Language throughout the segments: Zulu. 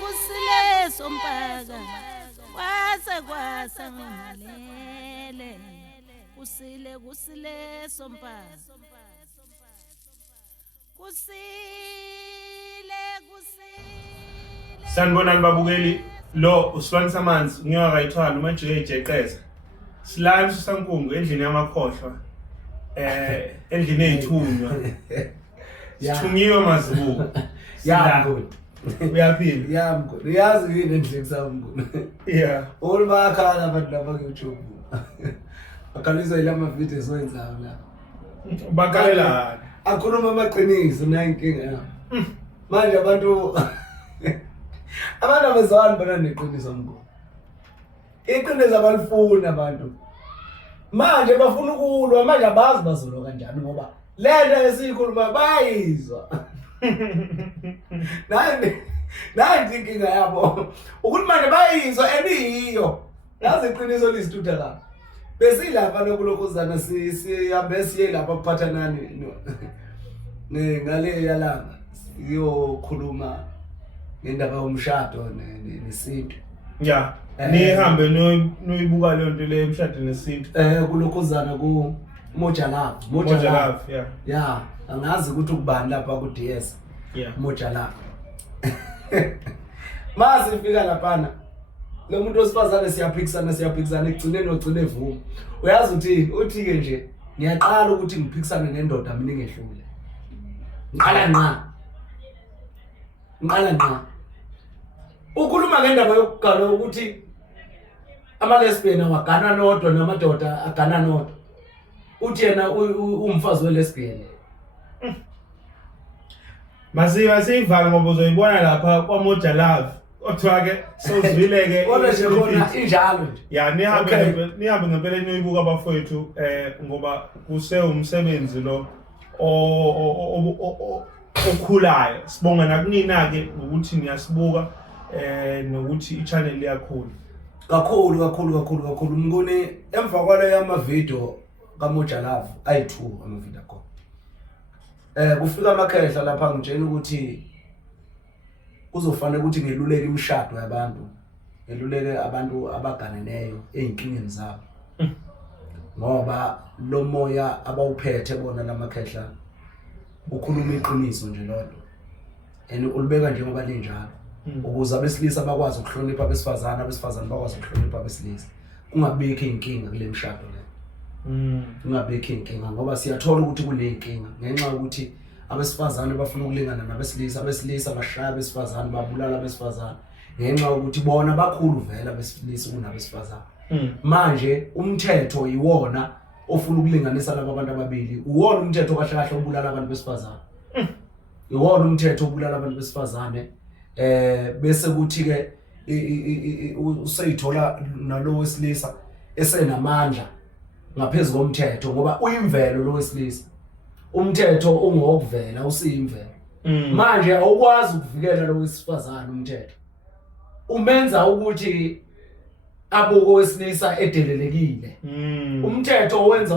kusile sompaka kwase ngimalele kusile sompaka kusile Sanibonani babukeli lo usilwane samanzi ngiyoka kayithwala manje ejeqeza silani sisankungu endlini yamakhohlwa endlini ezithunywa sithungiwe mazibuko yamnguni uyaphila yamnguni uyazi yini endlini samnguni yeah olubakhala abantu laba ku YouTube bakhalisa ilama videos wenzayo la bakalela akhuluma amaqiniso nayinkinga manje abantu abazali bana neqiniso mnguni iqiniso abalifuna abantu manje bafuna ukulwa manje abazi bazolo kanjani ngoba lento esikhuluma bayizwa nandi inkinga yabo ukuthi manje bayizwa eniyiyo yazi iqiniso lisitutha la besilapha lokulokuzana sihambe siye lapha kuphatha nani ngale yalanga siyokhuluma ngendaba yomshado nesintu yeah nihambe noyibuka le nto le emshado nesintu kulokhuzana ku Moja Love yeah angazi ukuthi ukubani lapha ku DS yeah Moja Love mase ifika lapha lo muntu osifazane siyaphikisana egcineni ogcine evuka uyazi uthi ke nje ngiyaqala ukuthi ngiphikisane nendoda mina ngehlule nqala nqa ukhuluma ngendaba yokuqala ukuthi ama-lesbian awagana nodwa namadoda agana nodwa uthi yena umfazi we-lesbian masiyivala ngoba uzoyibona lapha kwaMoja Love othiwa ke sozwile-ke kodwa nje khona injalo nje ya nihambe ngempela niyoyibuka abafowethu ngoba kusewumsebenzi lo okhulayo sibonga nakunina-ke ngokuthi niyasibuka nokuthi i-channel iyakhula kakhulu mnguni emva kwaleyo amavidiyo kaMoja Love ayi-2 amavidiyo akho kufika amakhehla lapha ngitshela ukuthi kuzofanele ukuthi ngeluleke imishado yabantu ngeluleke abantu abaganeneyo ezinkingeni zabo ngoba lo moya abawuphethe bona lamakhehla ukhuluma iqiniso nje lodwa ulibeka njengoba linjalo ukuze abesilisa bakwazi ukuhlonipha abesifazane bakwazi ukuhlonipha abesilisa kungabikho inkinga kule mshado le kungabikho inkinga ngoba siyathola ukuthi kunenkinga ngenxa ukuthi abesifazane bafuna ukulingana abesilisa bashaya abesifazane babulala abesifazane ngenxa ukuthi bona bakhulu vela abesilisa kunabesifazane manje umthetho yiwona ofuna ukulinganisa laba abantu ababili uwona umthetho kahle kahle obulala abantu besifazane iwona umthetho obulala abantu besifazane bese kuthi ke useyithola nalo wesilisa esenamandla ngaphezulu komthetho ngoba uyimvelo lo wesilisa umthetho ungokuvela usiyimvelo manje awukwazi ukuvikela lo wesifazane umthetho umenza ukuthi abuko wesilisa edelelekile umthetho owenza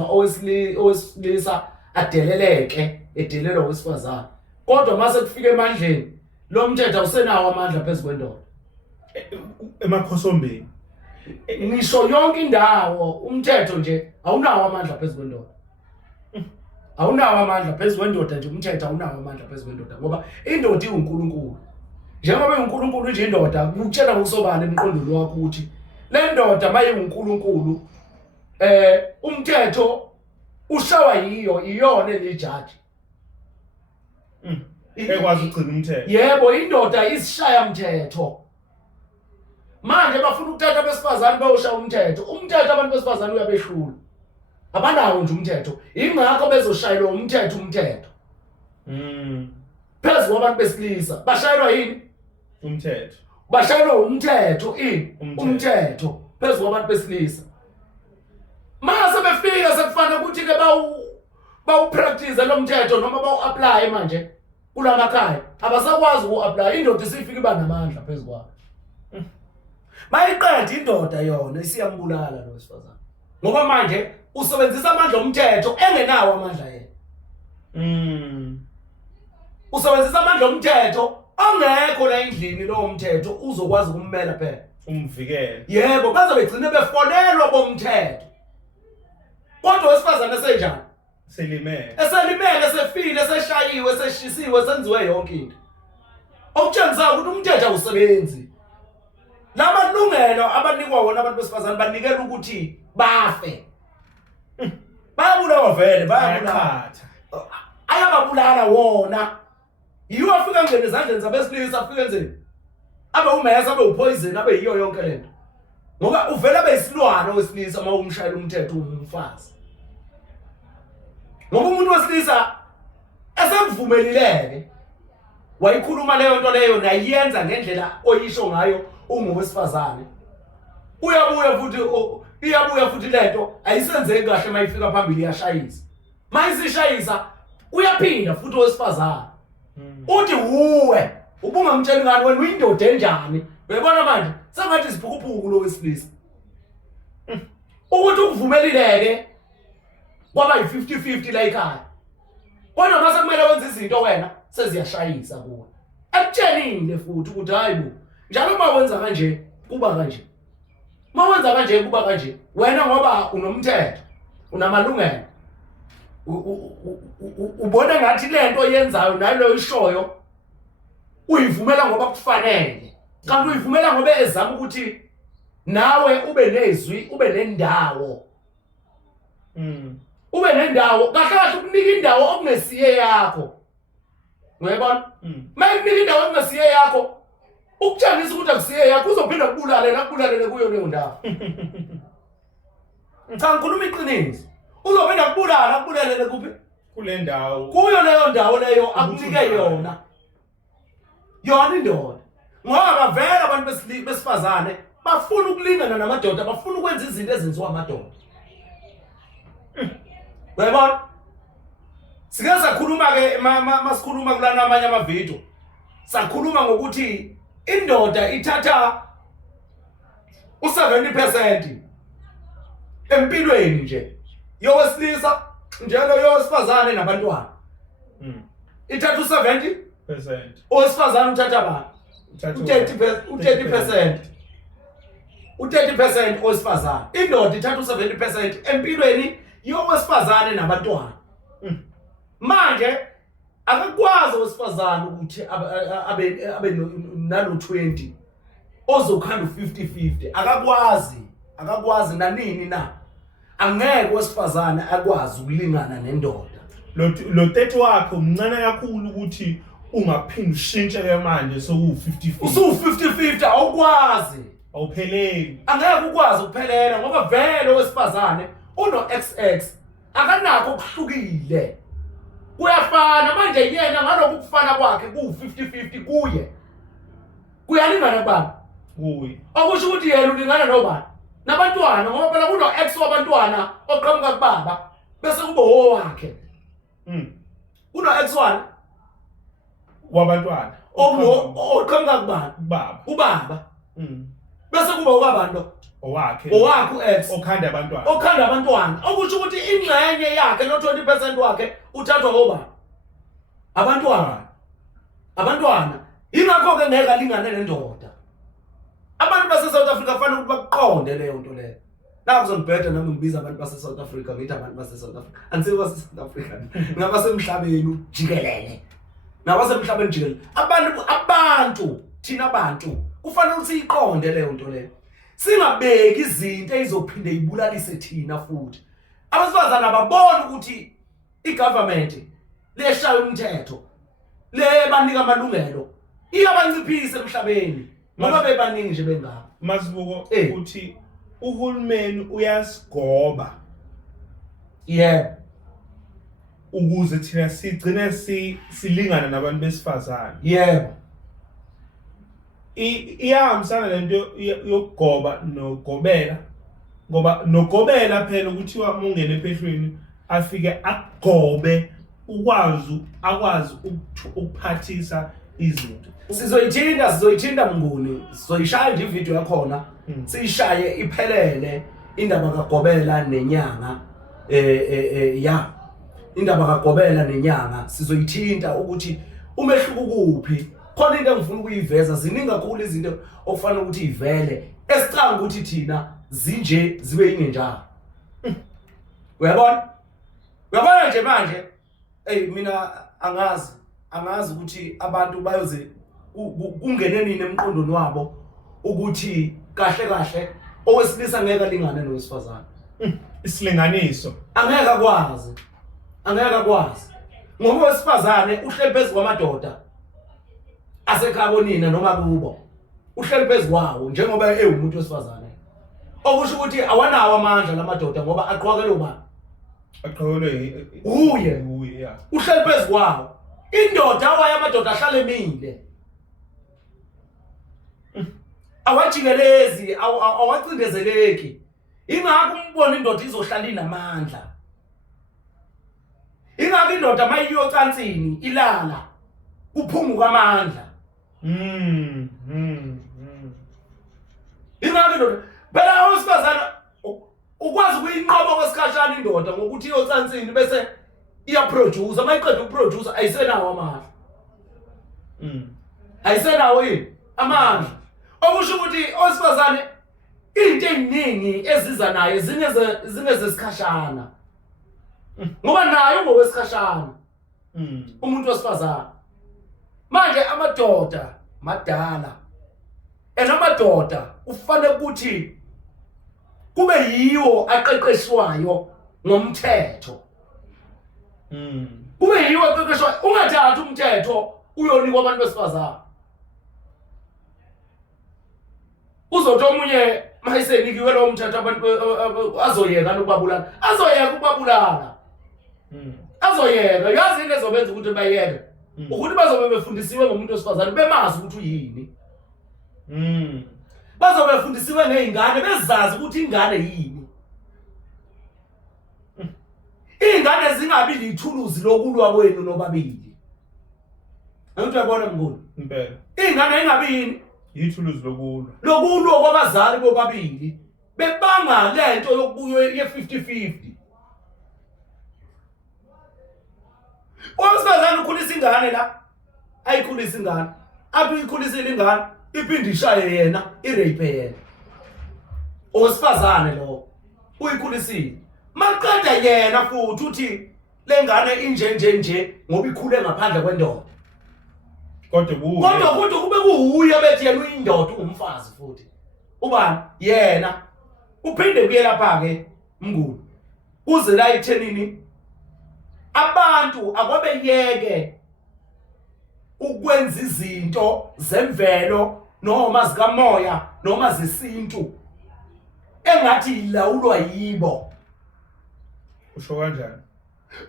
owesilisa adeleleke edelelwa wesifazane kodwa mase kufika emandleni lo mthetho awusenawo amandla phezulu kwendoda emakhosombeni ngisho yonke indawo umthetho nje awunawo amandla phezulu kwendoda awunawo amandla phezulu kwendoda nje umthetho awunawo amandla phezulu kwendoda ngoba indoda iuNkulunkulu njengoba iuNkulunkulu nje indoda ukutshela ngokusobala emqondweni wakho ukuthi le ndoda mayiuNkulunkulu umthetho ushawa iyona elijaji ekwazi ukugcina umthetho yebo indoda isishaya umthetho manje bafuna ukuthatha abesifazane bayosha umthetho abantu besifazane uyabehlula abanawo nje umthetho ingakho bezoshayelwa umthetho phezulu kwabantu besilisa bashayelwa yini umthetho bashayelwa umthetho umthetho phezulu kwabantu besilisa mase befika sekufana ukuthi ke bawu-practice lo mthetho noma bawu-apply manje kulamakhaya abasakwazi uku-apply indoda isifika iba namandla phezulu kwabo mayiqeda indoda yona isiyambulala lo wesifazane ngoba manje usebenzisa amandla omthetho engenawo amandla yena usebenzisa amandla omthetho ongekho la endlini lo mthetho uzokwazi ukummela phela umvikele yebo bazobe begcine befonelwa bomthetho kodwa wesifazane esenjani selimele eselimele sefile seshayiwe seshisiwe senziwe yonke into okutshengisa ukuthi umthetho awusebenzi lamalungelo abanikwa wona abantu besifazane banikela ukuthi bafe bayabulawa vele bayabulala ayababulala wona yiwo afika ngene ezandleni zabesilisa afika enzeni abe umesa abe upoison abe yiyo yonke lento ngoba uvela beyisilwana wesilisa uma umshayela umthetho umfazi ngoba umuntu wesilisa esemvumelileke wayikhuluma leyo nto leyo nayenza ngendlela oyisho ngayo ungowesifazane iyabuya futhi lento ayisenzeki kahle mayifika phambili yashayisa mayisishayisa uyaphinda futhi owesifazane uthi uwe ubungamtsheli ngani wena uyindoda enjani uyabona manje sengathi siphukuphuku lo wesilisa ukuthi ukuvumelileke kwaba yi50-50 la ekhaya kodwa mase kumele wenze izinto wena seziyashayisa kuwe ekutshelile futhi ukuthi hayibo njalo uma wenza kanje kuba kanje uma wenza kanje kuba kanje wena ngoba unomthetho unamalungelo ubona ngathi lento oyenzayo nalo ishoyo uyivumela ngoba kufanele kanti uyivumela ngoba ezama ukuthi nawe ube nezwi ube nendawo ube nendawo kahle kahle ukunika indawo okungesiye yakho uyabona mayikunika indawo okungesiye yakho ukutshengisa ukuthi akusiye yakho uzophinda kubulale kuyo leyo ndawo cha ngikhuluma iqiniso uzophinda kubulalele kuphi kule ndawo kuyo leyo ndawo leyo akunike yona indoda ngoba vele abantu besifazane bafuna ukulingana namadoda bafuna ukwenza izinto ezenziwa amadoda uyabona sike sakhuluma ke masikhuluma kulana amanye amavideo sakhuluma ngokuthi indoda ithatha u70% empilweni nje yowesilisa njalo yowesifazane nabantwana ithatha u70% owesifazane uthatha bani u30% owesifazane indoda ithatha u70% empilweni yowesifazane nabantwana manje akakwazi owesifazane ukuthi abe nalo 20 ozokhanda u50-50 akakwazi nanini na angeke owesifazane akwazi ukulingana nendoda lo 30 wakhe umncane kakhulu ukuthi ungaphinda ushintshe ke manje soku50-50 usu50-50 awukwazi awupheleli angeke ukwazi ukuphelela ngoba vele owesifazane uno XX akanakho okuhlukile kuyafana manje yena ngalokho kufana kwakhe ku50-50 kuye kuyalingana kubani kuye okusho ukuthi yena ulingana nobani nabantwana ngoba phela kuno X wabantwana oqhamuka kubaba bese kube owakhe kuno X1 wabantwana oqhamuka kubani ubaba bese kuba okabantu owakhe u-X okhanda abantwana okusho ukuthi ingxenye yakhe no 20% wakhe uthathwa ngoba abantwana ingakho ke ngeke alingane nendoda abantu base South Africa kufanele ukuthi bakuqonde leyo nto leyo la kuzongibheda nami ngibiza abantu base South Africa ngithi abantu base South Africa anisiwe base South Africa ngabasemhlabeni jikelele nabasemhlabeni jikelele abantu thina abantu kufanele ukuthi siyiqonde leyo nto leyo singabeki izinto ezizophinde ibulalise thina futhi abasifazana ababona ukuthi igovernment leshaya umthetho lebanika amalungelo iyabanciphisa emhlabeni ngoba bebaningi nje bengaka masibuko ukuthi uhulumeni uyasigoba ukuze thina sigcine silingana nabantu besifazane iyahambisana lento yokugoba nogobela ngoba nogobela phela ukuthi wamungena ephehlweni afike akugobe akwazi ukuphathisa izinto sizoyithinda mnguni sizoyishaya nje ivideo yakhona siyishaye iphelele indaba kaGobela nenyanga indaba kaGobela nenyanga sizoyithinta ukuthi umehluko kuphi khona into engifuna ukuyiveza ziningi kakhulu izinto okufanele ukuthi ivele esicanga ukuthi thina zinje zibe ingenjalo uyabona nje manje mina angazi ukuthi abantu bayoze kungene nini emqondweni wabo ukuthi kahle owesilisa ngeke alingane nowesifazane isilinganiso angeke akwazi ngoba owesifazane uhleli phezu kwamadoda asekhaya konina noma kubo uhleli phezu kwawo njengoba umuntu wesifazane okusho ukuthi awanawo amandla lamadoda ngoba aqhwakele ubani aqhawelwe uye yeah uhleli phezu kwawo indoda awaya amadoda ahlale emile awajikelezi awacindezeleki ingakho umbona indoda izohlala inamandla ingakho indoda mayiyocansini ilala kuphunguka amandla ingakho indoda phela owesifazane ukwazi ukuyinqoba kwesikhashana indoda ngokuthi iyocansini bese iyaproduce mayiqeda ukuproduce ayisenawo amandla ayisenawo yini amandla okusho ukuthi owesifazane into eziningi eziza naye zingezesikhashana ngoba nayo ngowesikhashana umuntu wesifazane manje amadoda madala amadoda ufanele ukuthi kube yiwo aqeqeshwayo ngomthetho kube yiwo aqeqeshwayo ungathathi umthetho uyonikwa abantu besifazane uzothi omunye mayisenikiwe lo mthetho abantu azoyeka ukubabulala azoyeka yazi into ezobenza ukuthi bayeke ukuthi bazobe befundisiwe ngomuntu wesifazane bemazi ukuthi uyini bazobe befundisiwe ngezingane bezazi ukuthi ingane yini ingane zingabi lithuluzi lokulwa kwenu nobabili angithi uyabona mnguni impela ingane ingabi yini yithuluzi lokulwa kwabazali bobabili bebanga lento yokubuye ye-50-50 owesifazane ukhulisa ingane la ayikhulisa ingane athi uyikhulisile ingane iphinde ishaye yena irape yena owesifazane lo uyikhulisile maqeda yena futhi uthi lengane inje ngoba ikhule ngaphandle kwendoda kodwa kube kuhuye bethi yena uyindoda ungumfazi futhi ubani yena uphinde kuye lapha ke mnguni kuze la ithenini abantu akwabeyeke ukwenza izinto zemvelo noma zikamoya noma zesintu engathi ilawulwa yibo usho kanjani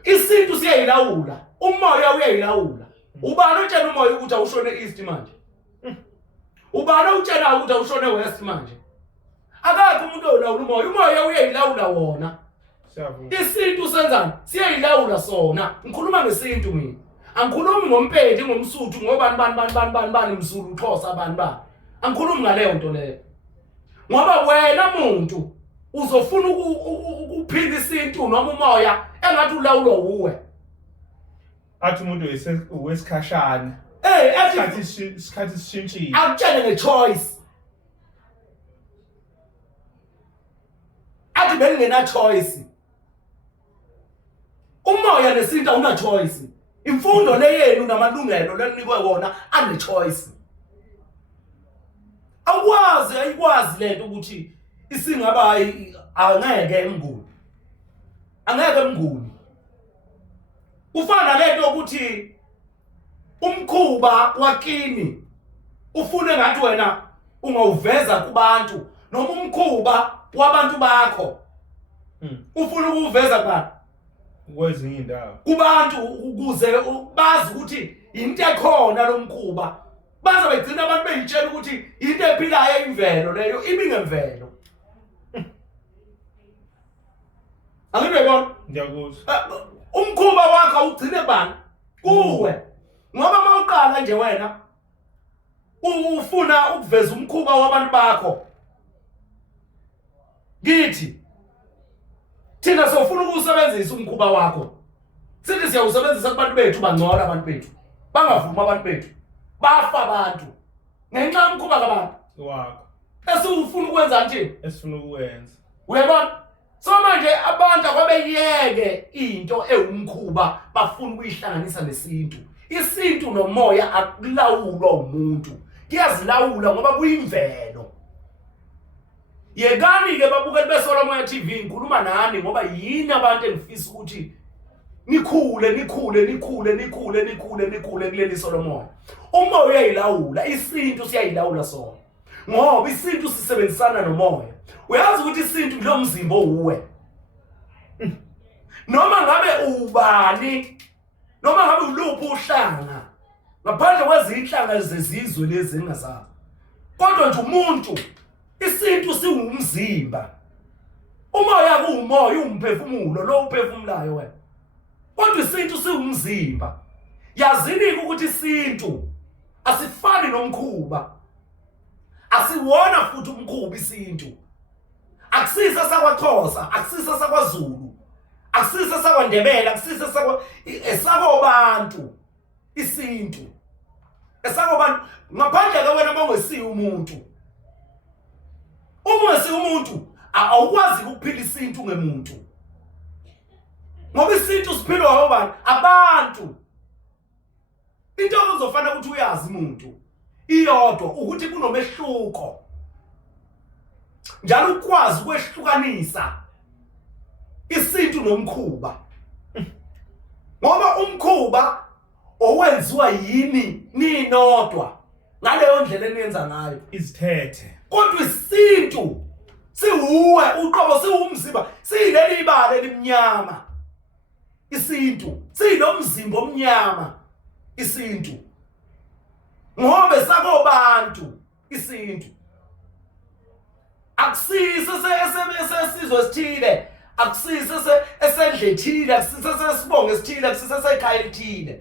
isintu siyayilawula umoya uyayilawula ubani utshela umoya ukuthi awushone east manje ubani utshela ukuthi awushone west manje akakho umuntu olawula umoya uyayilawula wona isintu senzani siyayilawula sona ngikhuluma ngesintu mina angikhulumi ngompedi ngomsuthu ngobani msulu uXhosa bani angikhulumi ngaleyo nto leyo ngoba wena muntu uzofuna ukuphila isintu noma umoya engathi ulawulwa uwe athi umuntu wesikhashana isikhathi sishintshile akutshele ngechoice athi beningena choice umoya nesintu awuna choice imfundo leyenu namalungelo leninikwe wona ane choice ayikwazi lento ukuthi isingaba angeke mnguni ufana lento ukuthi umkhuba wakini ufune ngathi wena ungawuveza kubantu noma umkhuba wabantu bakho ufuna ukuveza kubantu kwezinye indawo kubantu ukuze bazi ukuthi into ekhona lo mkhuba baza begcina abantu beyitshela ukuthi into ephilayo imvelo leyo ibingemvelo angibona ngiyakuzwa umkhuba wakho ugcine bani kuwe ngoba mawuqala nje wena ufuna ukuveza umkhuba wabantu bakho ngithi thina sofuna ukusebenzisa umkhuba wakho sithi siyawusebenzisa kubantu bethu bangcola abantu bethu bangavuma abantu bethu bafa abantu ngenxa yomkhuba kabantu wakho esifuna ukwenza nje esifuna ukwenza. uyabona so manje abantu akwabeyeke into ewumkhuba bafuna ukuyihlanganisa nesintu isintu nomoya akulawulwa umuntu kuyazilawula ngoba kuyimvelo yekani ke babukeli beSolomoya TV ngikhuluma nani ngoba yini abantu engifisa ukuthi nikhule kuleli Solomoya umoya uyayilawula isintu siyayilawula sona ngoba isintu sisebenzisana nomoya uyazi ukuthi isintu lo mzimba uwe noma ngabe ubani noma ngabe uluphi uhlanga ngaphandle kwezinhlanga zezizwe lezi engazazi kodwa nje umuntu isintu siwumzimba umoya kuumoya umphefumulo lo uphefumulayo wena kodwa isintu siwumzimba yazini ukuthi isintu asifani nomkhuba asiwona futhi umkhuba isintu akusisa sakwaXhosa akusisa sakwaZulu akusisa sakwaNdebele akusisa esakobantu isintu esakobantu ngaphandle ke wena mawungesiyo umuntu uma ungesiyo umuntu awukwazi ukuphila isintu ngemuntu ngoba isintu siphilwa obani abantu into ozofana ukuthi uyazi umuntu iyodwa ukuthi kunomehluko njalo ukwazi ukwehlukanisa isintu nomkhuba ngoba umkhuba owenziwa yini ninodwa ngaleyo ndlela eniyenza ngayo izithethe kodwa isintu siwuwe uqobo siwumzimba sileli ibala elimnyama isintu sinomzimba omnyama isintu ngoba sakobantu isintu akusise sesizwe esithile akusise esendlethile akusise sesibonge esithile akusise sekhaya elithile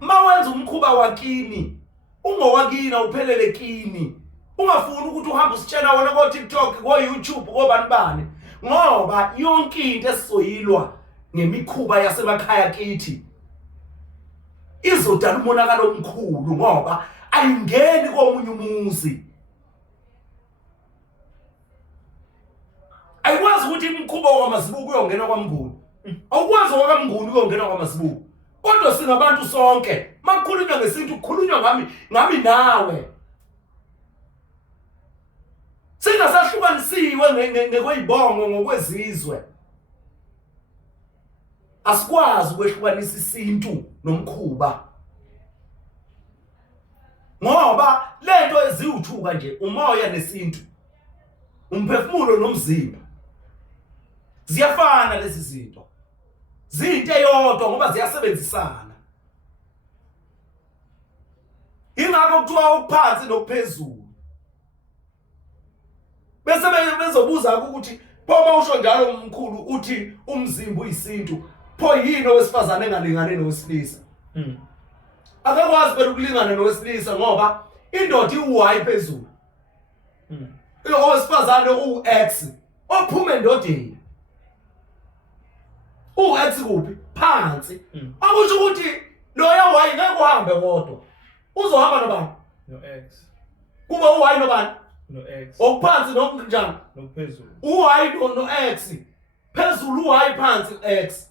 mawenza umkhuba wakini ungowakini awuphelele kini ungafuni ukuthi uhambe usitshela wona ko TikTok ko YouTube ko bani ngoba yonke into esizoyilwa ngemikhuba yasemakhaya kithi izodala umonakalo omkhulu ngoba ayingeni komunye umuzi ayikwazi ukuthi imikhuba kwamazibuko uyongena kwaMnguni awukwazi kwaMnguni uyongena kwamazibuko kodwa singabantu sonke makukhulunywa ngesintu kukhulunywa ngami nawe singasahlukanisiwe ngekwezibongo ngokwezizwe asikwazi ukwehlukanisa isintu nomkhuba ngoba lento eziwuthuka nje umoya nesintu umphefumulo nomzimba ziyafana lezi zinto zinto eyodwa ngoba ziyasebenzisana ingakho kuthiwa ukuphansi nokuphezulu bese bezobuza ukuthi phoma usho njalo umkhulu uthi umzimba uyisintu pho yini owesifazane engalingani nowesilisa akakwazi phela ukulingana nowesilisa ngoba indoda iy phezulu owesifazane uX ophume endodeni uX kuphi phansi akusho ukuthi lo ya Y ngeke uhambe kodwa uzohamba nobani no X kuba uY nobani no X okuphansi nokunjani nokuphezulu uY no X phezulu uY phansi X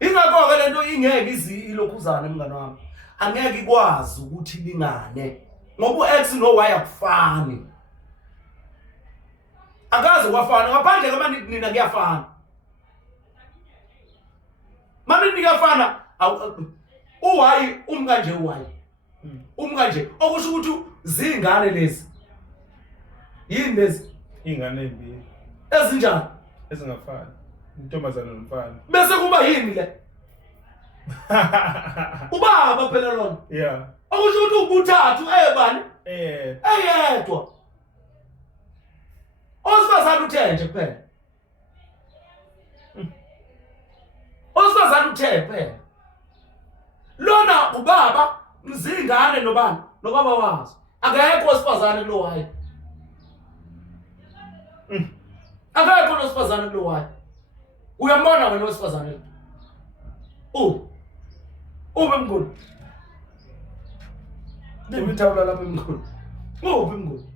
ingakho ke lento ingeke ilokhuzana emngane wami angeke ikwazi ukuthi lingane ngoba uX no Y akufani akaze kwafana ngaphandle kamani nina kuyafana manje nikafana uY umkanje uY umkanje okusho ukuthi zingane lezi yini lezi ingane ezimbili ezinjani ezingafani intombazana nomfana bese kuba yini le ubaba phela lona yeah okusho ukuthi ubuthathu bani eyedwa osifazana uthe nje kuphela osifazana uthe kuphela lona ubaba mzingane nobani nobaba wazo akekho osifazane kulo wayi akekho osifazane kulo wayi uyambona wena osifazane Ube mnguni. Ngimthawula lapha emnguni. Ube mnguni.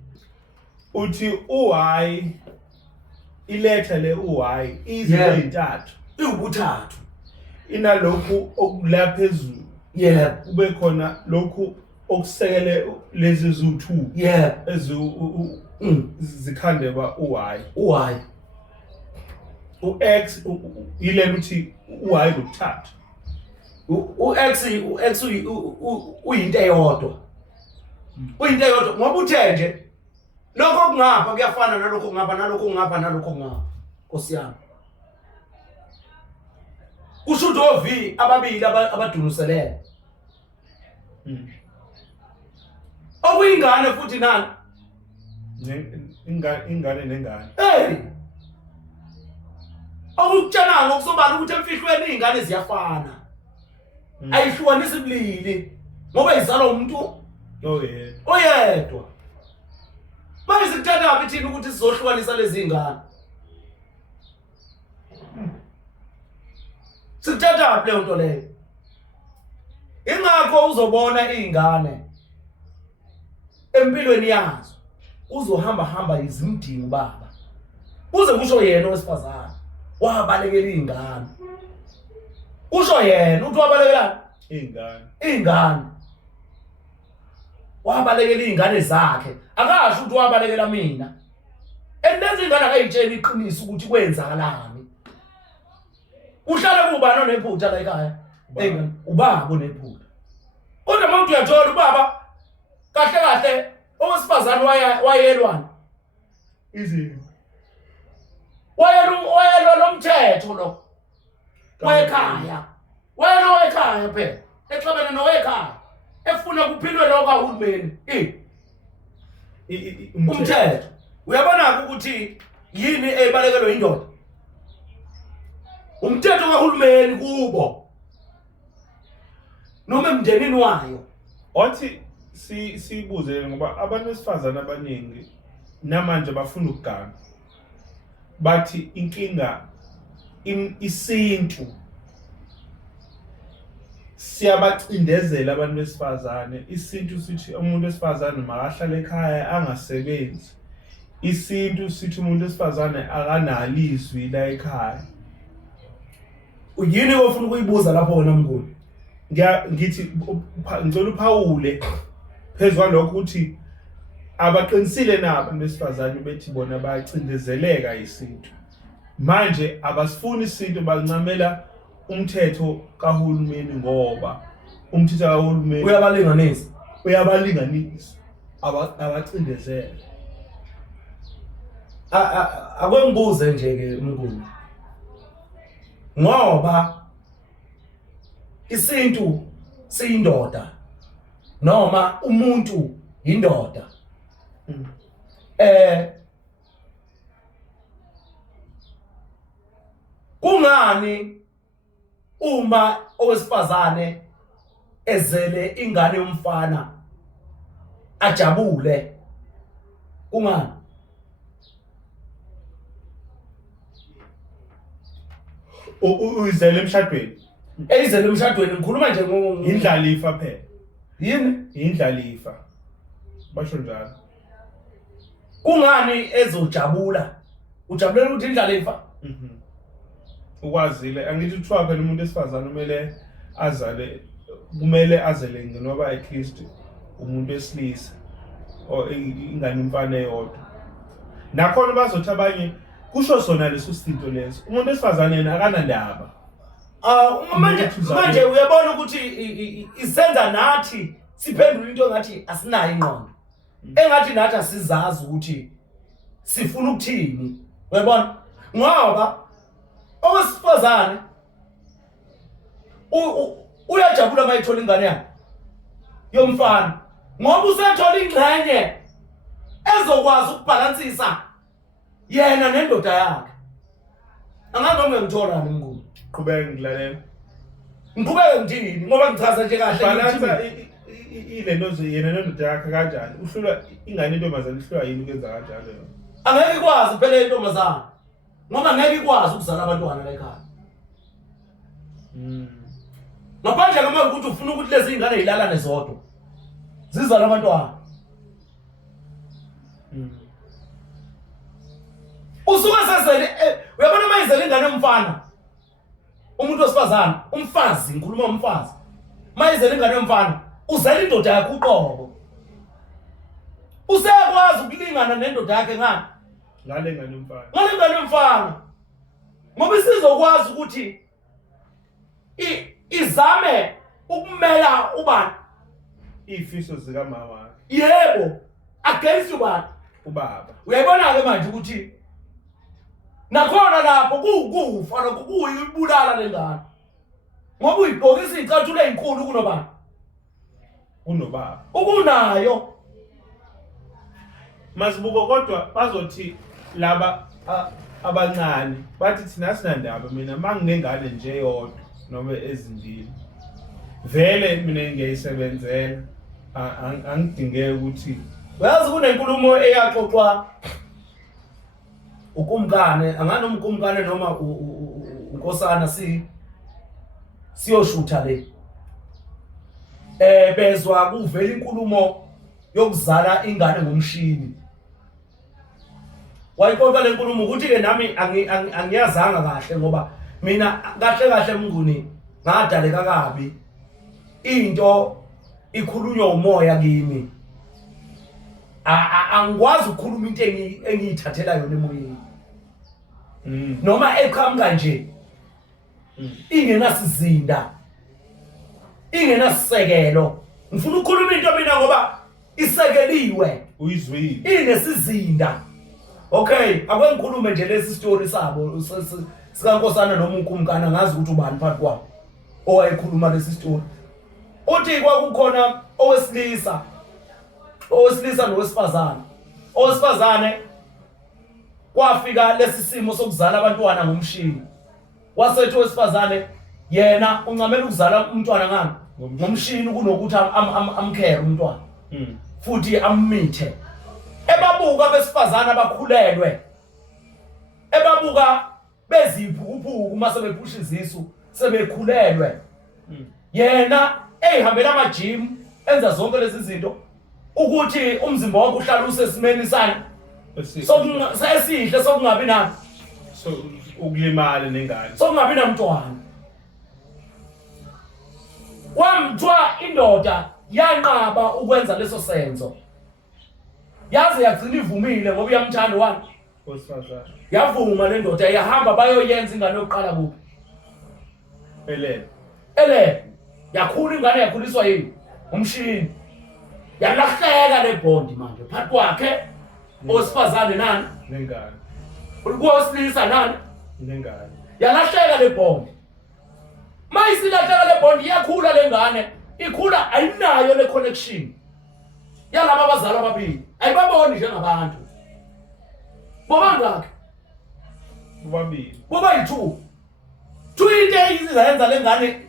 Uthi uhy iletha le uhy izinto ezintathu. Iwubuthathu. Inalokhu okulapha phezulu. Yebo. Kube khona lokhu okusekele lezi zu2. Yebo. Zikhande ba uhy. Uhy. U-X yile uthi uhy lokuthathu. U-X uyinto eyodwa. Uyinto eyodwa ngoba uthe nje lokho okungapha kuyafana nalokho okungapha nalokho okungapha nalokho okungapha. Nkosi yami. Kusho ukuthi oV ababili abadunuselene. Okuyingane futhi nani? Ingane nengane. Hey. Okutshana ngokusobala ukuthi emfihlweni izingane ziyafana. Ayihlukanisi ibulili ngoba izalwa umuntu oyedwa. Manje sikuthatha aphi thina ukuthi sizohlukanisa lezi zingane? Sikuthatha aphi le nto leyo? Ingakho uzobona izingane empilweni yazo uzohamba izimdingo baba. Uze kusho yena owesifazana wabalekela izingane. Kusho yena uthi wabalekela izingane. Wabalekela izingane zakhe. Akasho ukuthi wabalekela mina. Lezi zingane akayitshela iqiniso ukuthi kwenzakalani. Uhlala kubani onephutha la ekhaya? Ubaba onephutha. Kodwa manje uyathola ubaba kahle owesifazana wayelwana. Izini. Wayelwa lomthetho lo. Wekhaya. Wena wekhaya phela. Exabene nowekhaya. Efuna kuphilwe lo kahulumeni. Umthetho. Uyabona ukuthi yini ebalekelwe indoda? Umthetho kahulumeni kubo. Noma emndenini wayo. Othi sibuze ngoba abantu besifazana abaningi namanje bafuna ukugana. Bathi inkinga isintu siyabacindezela abantu besifazane. Isintu sithi umuntu wesifazane makahlale ekhaya angasebenzi. Isintu sithi umuntu wesifazane akanalo izwi la ekhaya. Uyini ofuna ukuyibuza lapho wena mnguni? Ngithi ngicela uphawule phezulu lokho ukuthi abaqinisile na abantu besifazane bethi bona bayacindezeleka isintu. Manje abasifuni isintu bancamela umthetho kahulumeni ngoba umthetho kahulumeni uyabalinganisa abacindezele. Akwengibuze nje ke mnguni. Ngoba isintu siyindoda noma umuntu indoda. Kungani uma owesifazane ezele ingane yomfana ajabule? Kungani? Uyizele emshadweni. Eyizele emshadweni ngikhuluma nje indlalifa phela. Yini? Indlalifa. Basho njalo. Kungani ezojabula? Ujabulela ukuthi indlalifa? Ukwazile angithi uthiwa phela umuntu esifazana kumele azele ngoba at least umuntu wesilisa o ingane umfana eyodwa. Nakhona bazothi abanye kusho sona leso sinto leso. Umuntu esifazane yena akanandaba. Manje uyabona ukuthi isenza nathi siphendula into ngathi asinayo ingqondo. Engathi nathi asizazi ukuthi sifuna ukuthini. Uyabona? Ngoba owesifazane uyajabula mayithola ingane yakhe yomfana ngoba usethola ingxenye ezokwazi ukubalansisa yena nendoda yakhe. Angazi noma ngithola nami mnguni. Qhubeka ngilalela. Ngiqhubeke ngithini ngoba ngichaza nje kahle balansa ile nto yena nendoda yakhe kanjani. Uhlula ingane intombazane ihlula yini ukwenza kanjalo yona? Angeke ikwazi phela intombazane ngoba ngeke ikwazi ukuzala abantwana la ekhaya. ngaphandle kama ukuthi ufuna ukuthi lezi ingane zilalane zodwa zizala abantwana usuke sezele uyabona mayizele ingane yomfana umuntu wesifazana umfazi ngikhuluma umfazi mayizele ingane yomfana uzela indoda yakhe uqobo useyakwazi ukulingana nendoda yakhe ngale ngane yomfana ngoba isizokwazi ukuthi izame ukumela ubani ifiso zika mama wakhe yebo against ubaba uyayibona ke manje ukuthi nakhona lapho kufa lokuyibulala lengane ngoba uyibhokisa icathulo ezinkulu kunobani unobaba ukunayo masibuko kodwa bazothi laba abancane bathi thina sinandaba mina manginengane nje yodwa noma ezimbili vele mina ngiyayisebenzela angidingeke ukuthi uyazi kunenkulumo eyaxoxwa ukumkane anganomkumkane noma unkosana siyoshutha le bezwa kuvela inkulumo yokuzala ingane ngomshini wayixoxa le nkulumo ukuthi ke nami angiyazanga kahle ngoba mina kahle mnguni ngadaleka kabi into ikhulunywa umoya kimi angikwazi ukukhuluma into engiyithathela yona emoyeni noma eqhamuka nje ingenasizinda ingenasisekelo ngifuna ukukhuluma into mina ngoba isekeliwe uyizwile inesizinda okay akwengikhulume nje lesi story sabo sikankosana noma unkumkana ngazi ukuthi ubani phakathi kwabo owayekhuluma lesi story uthi kwakukhona owesilisa owesifazane kwafika lesi simo sokuzala abantwana ngomshini wasethi owesifazane yena uncamela ukuzala umntwana ngani ngomshini kunokuthi amkhere umntwana futhi ammithe ebabuka besifazana abakhulelwe ebabuka beziphukuphukuma mase bephusha izisu sebekhulelwe yena ehambela amajim enza zonke lezi zinto ukuthi umzimba wakhe uhlala usesimeni sani sesihle sokungabi na ukulimala nengane sokungabi namntwana wamthwa indoda yanqaba ukwenza leso senzo yaze yagcina ivumile ngoba uyamthanda wani osifazana yavuma le ndoda yahamba bayoyenza ingane yokuqala kuphi ele yakhula ingane yakhuliswa yini umshini yalahleka le bond manje phakathi kwakhe osifazane nani nengane ulikuwosilisa nani nengane yalahleka le bond mayisilahleka le bond iyakhula lengane ikhula ayinayo le connection yalabo abazalwa ababili ayibaboni njengabantu bobangakhe bobabili bobayi-2 into izayenza lengane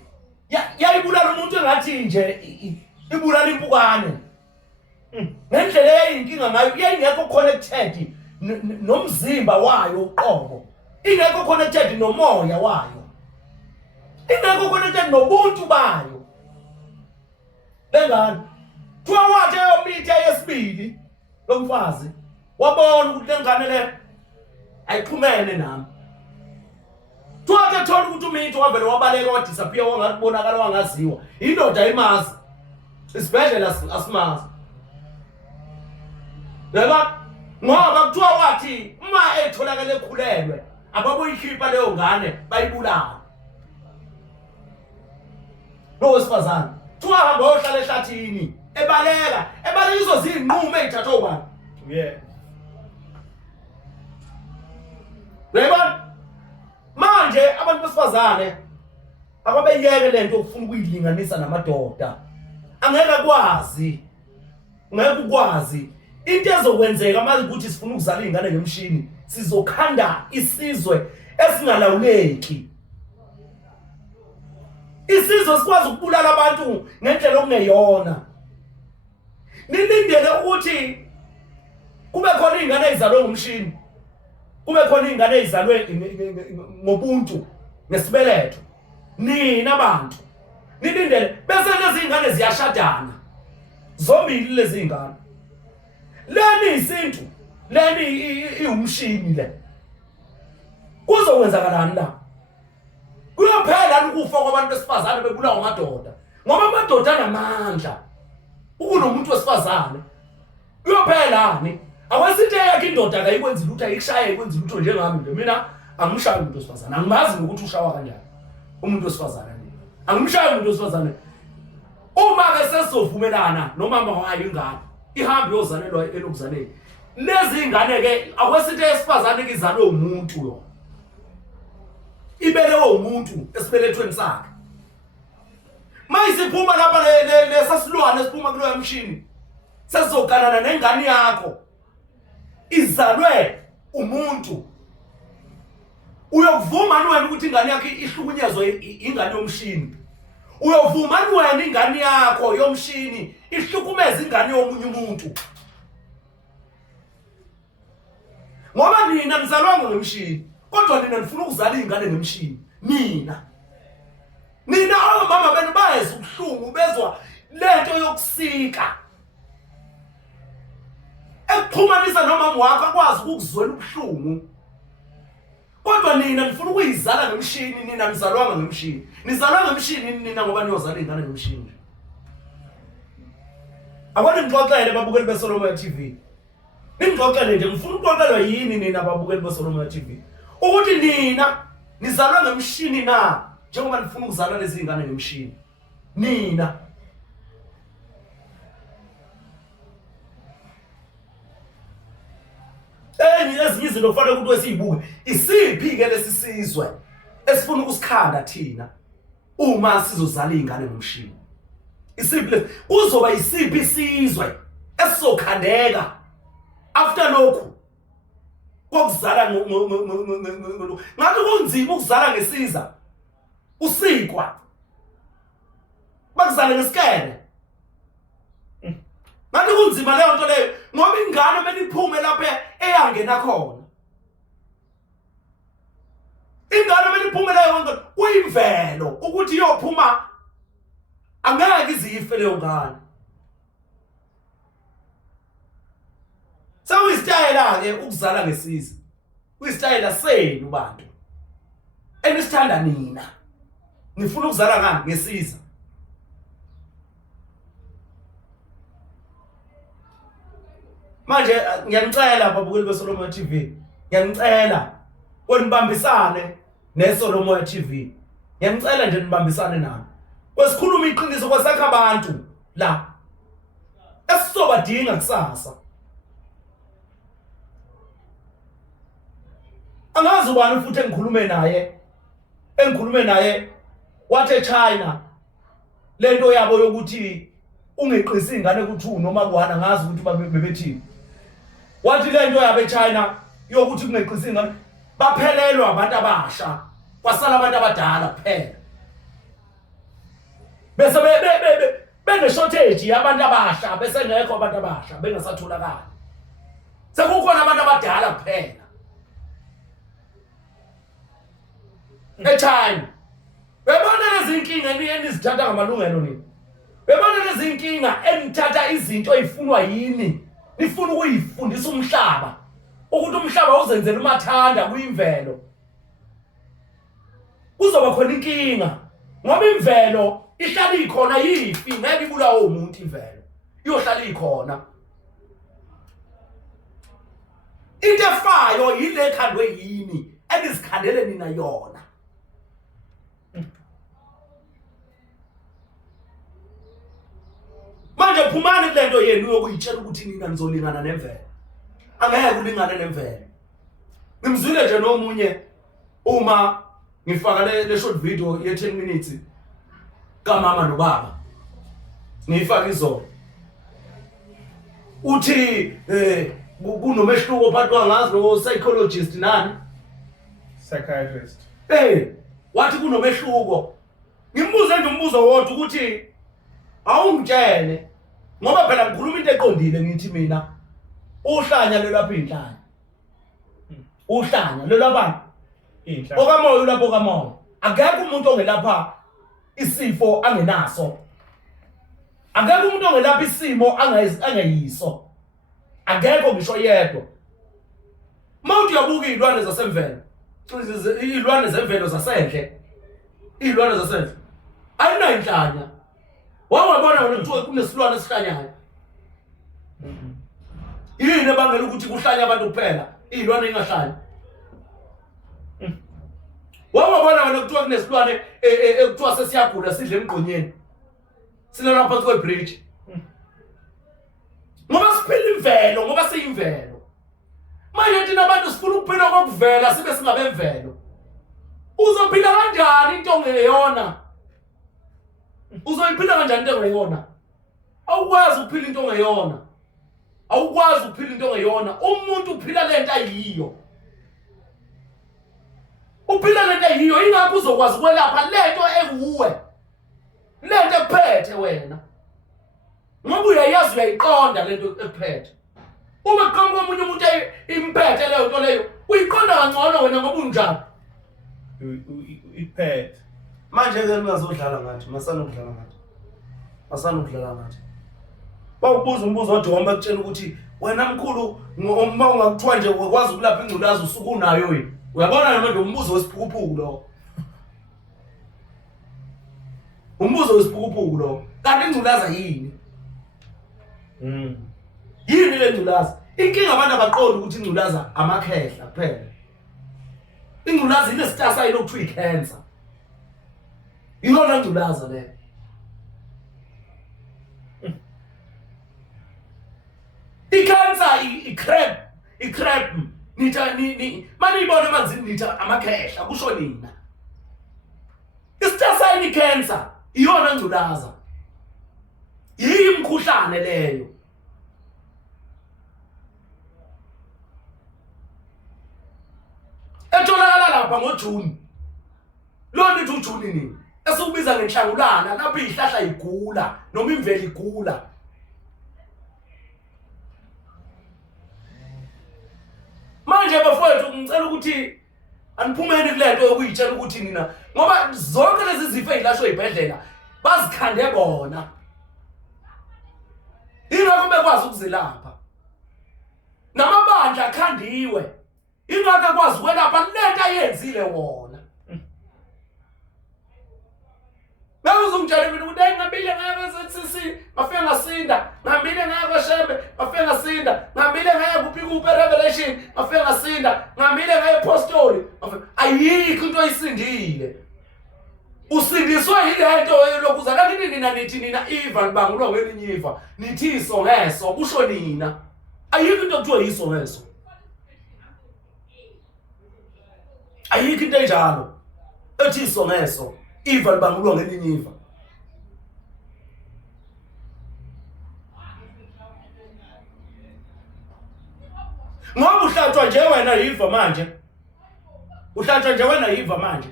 yayibulala umuntu engathi nje ibulala impukane ngendlela eyinkinga ngayo yayingekho connected nomzimba wayo uqobo ingekho connected nomoya wayo ingekho connected nobuntu bayo lengane kuthiwa wathi eyomitha yesibili lomfazi wabona ukuthi lengane le ayixhumene nami Twathe thola ukuthi umuntu wavele wabaleka wadisappear wangabonakala wangaziwa indoda ayimazi isibhedlela asimazi leba ngoba kuthiwa wathi uma etholakala ekhulelwe ababoyikhipha leyo ngane bayibulala lo wesifazane kuthiwa hamba ohlala ehlathini ebaleka izo zinqumo ezithathwa ubani leba manje abantu besifazane ababeyeke lento ukufuna ukuyilinganisa namadoda angeke ukwazi into ezokwenzeka manje ukuthi sifuna ukuzala izingane ngemshini sizokhanda isizwe esingalawuleki isizwe sikwazi ukubulala abantu ngendlela okungeyona nilindele ukuthi kube khona izingane ezizalwe ngomshini kube khona izingane ezizalwe ngobuntu nesibeletho nina abantu nilindele bese lezi ingane ziyashadana zombili lezi ingane leni isintu leni iumshini le kuzokwenzakalani la kuyophela ukufa kwabantu besifazane bebulawa amadoda ngoba amadoda anamandla ukunomuntu wesifazane kuyophelani awasithe yakhe indoda akayikwenza lutho ayikushaya ikwenza lutho njengami nje mina angimshayi umuntu wesifazane angimazi ukuthi ushawa kanjani umuntu wesifazane angimshayi umuntu wesifazane uma ke sesizovumelana nomama wayo ingane ihambe yozalelwa elokuzaleni lezi ingane ke akwesithe esifazane kizalwe umuntu yo ibelewe umuntu esibelethweni sakhe mayisiphuma lapha lesasilwane siphuma kuloya mshini sesokalana nengane yakho izalwe umuntu uyokuvuma wena ukuthi ingane yakho ihlukunyezwe ingane yomshini uyovuma wena ingane yakho yomshini ihlukumeza ingane yomunye umuntu ngoba nina nizalwa ngemshini kodwa nina nifuna ukuzala ingane ngemshini nina mama benu bayeza ubuhlungu bezwa lento yokusika ekuxhumanisa nomama wakho akwazi ukuzwela ubuhlungu kodwa nina nifuna ukuyizala ngemshini nina nizalwa ngemshini nizalwa ngemshini nina ngoba niyozala ingane ngemshini akwani ngixoxele babukeli beSolomon TV ningixoxele nje ngifuna ukuxoxelwa yini nina babukeli beSolomon TV ukuthi nina nizalwa ngemshini na njengoba nifuna ukuzala lezi ingane ngemshini nina ezinye izinto kufanele ukuthi wesiyibuke isiphi ke lesisizwe esifuna ukusikhanda thina uma sizozala ingane ngomshini isiphi kuzoba isiphi isizwe esizokhandeka after lokhu kokuzala ngathi kunzima ukuzala ngesiza usikwa bakuzale ngesikele ngathi kunzima leyo nto leyo ngoba ingane beniphume lapha eyangena khona ingane beniphume leyo kuyimvelo ukuthi iyophuma angeke izife leyo ngane sawistayela ke ukuzala ngesiza kuyistayela senu bantu enisithanda nina nifuna ukuzala ngani ngesiza manje ngiyanicela babukeli beSolomon TV ngiyanicela konibambisane neSolomon TV ngiyanicela nje nibambisane nami kwesikhuluma iqiniso kwasakha abantu la esisobadinga kusasa angazi ubani futhi engikhulume naye wathi eChina lento yabo yokuthi ungeqisi ingane ku2 noma ku1 ngazi ukuthi bebethini wathi lento yabo eChina yokuthi kungeqisi ingane baphelelwa abantu abasha kwasala abantu abadala kuphela bese bene shortage yabantu abasha bese ngekho abantu abasha bengasatholakala sekukhona abantu abadala kuphela eChina bebona lezi inkinga enizithatha ngamalungelo nini bebona lezi inkinga enithatha izinto ezifunwa yini nifuna ukuyifundisa umhlaba ukuthi umhlaba uzenzele umathanda kuyimvelo kuzoba khona inkinga ngoba imvelo ihlala ikhona yifi ngeke ibulawe umuntu imvelo iyohlala ikhona into efayo yile khandwe yini enizikhandele nina yona manje phumani kulento yenu yokuyitshela ukuthi nina nizolingana nemvelo angeke kulingane nemvelo ngimzwile nje nomunye uma ngifaka le short video ye 10 minutes kamama nobaba ngifaka izolo uthi kunomehluko phakathi kwangazi no psychologist nani psychiatrist wathi kunomehluko ngimbuze nje umbuzo wodwa ukuthi awungitshele ngoba phela ngikhuluma into eqondile ngithi mina uhlanya lelapha inhlanya uhlanya lelapha inhlanya okamoya lapho kamoya akekho umuntu ongelapha isifo angenaso. Akekho umuntu ongelapha isimo angayiso. Akekho ngisho yedwa. Mawuthi uyabuka izilwane zasemvelo. Izilwane zemvelo zasendle. Izilwane zasendle. Ayinayo inhlanya. Wawabona wena kuthiwa kunesilwane esihlanyayo. Yini ebangela ukuthi kuhlanya abantu kuphela, izilwane engahlanya? Wawabona wena kuthiwa kunesilwane ekuthiwa sesiyagula sidle emgqonyeni. Silala phansi kwebridge. Ngoba siphila imvelo, ngoba siyimvelo. Manje thina abantu sifuna ukuphila kokuvela sibe singabemvelo. Uzophila kanjani into ongeyona? Uzoyiphila kanjani into ongeyona? Awukwazi ukuphila into ongeyona. Awukwazi ukuphila into ongeyona. Umuntu uphila lento ayiyo. Uphila lento ayiyo ingakho uzokwazi ukwelapha lento ekuwe. Lento ephethe wena. Ngoba uyayazi uyayiqonda lento ephethe. Uma kuqhamuka omunye umuntu imphethe leyo nto leyo, uyiqonda kangcono wena ngoba unjani. Iphethe. Manje ke ngazodlala ngathi, masanokudlala ngathi. Masanokudlala ngathi. Bawubuza umbuzo oDomba ekutshela ukuthi wena mkhulu uma ungakuthiwa nje ukwazi ukulapha ingculazi usuku unayo yini. Uyabona noma nje umbuzo wesiphukuphuku lo. Umbuzo wesiphukuphuku lo. Kanti ingculaza yini? Yini le ngculaza? Inkinga abantu abaqonda ukuthi ingculaza amakhehla kuphela. Ingculaza inesitasa yilokhu i-cancer. Yilona ngculaza le. I-cancer i-crab ni manje ibona manzi nitha amakhehla kusho nina. Isitasa i-cancer iyona ngculaza. Yimkhuhlane leyo. Etholakala lapha ngoJune. Lo nithi uJune nini? Esikubiza ngenhlangulana lapho izihlahla igula noma imvelo igula. Manje bafowethu ngicela ukuthi aniphumeni kulento yokuyitshela ukuthi nina ngoba zonke lezi zifo ezilashwe ezibhedlela bazikhande bona. Ingakho bekwazi ukuzilapha. Namabandla akhandiwe. Ingakho akwazi ukwelapha lento ayenzile wona. Uzungitshela mina ukuthi ngihambile ngaya kwaSCC bafika ngasinda, ngihambile ngaya kwaShembe bafika ngasinda, ngihambile ngaya kuPikupe Revelation bafika ngasinda, ngihambile ngaya ePostoli ayikho into oyisindile. Usindiswe yilento lokuza kanti nina nithi nina Eva libangulwa kwelinye Eva nithi isongeso kusho nina. Ayikho into okuthiwa isongeso. Ayikho into enjalo ethi isongeso. Eva libangulwa ngelinye Eva. Ngoba uhlatshwa nje wena Eva manje. Uhlatshwa nje wena Eva manje.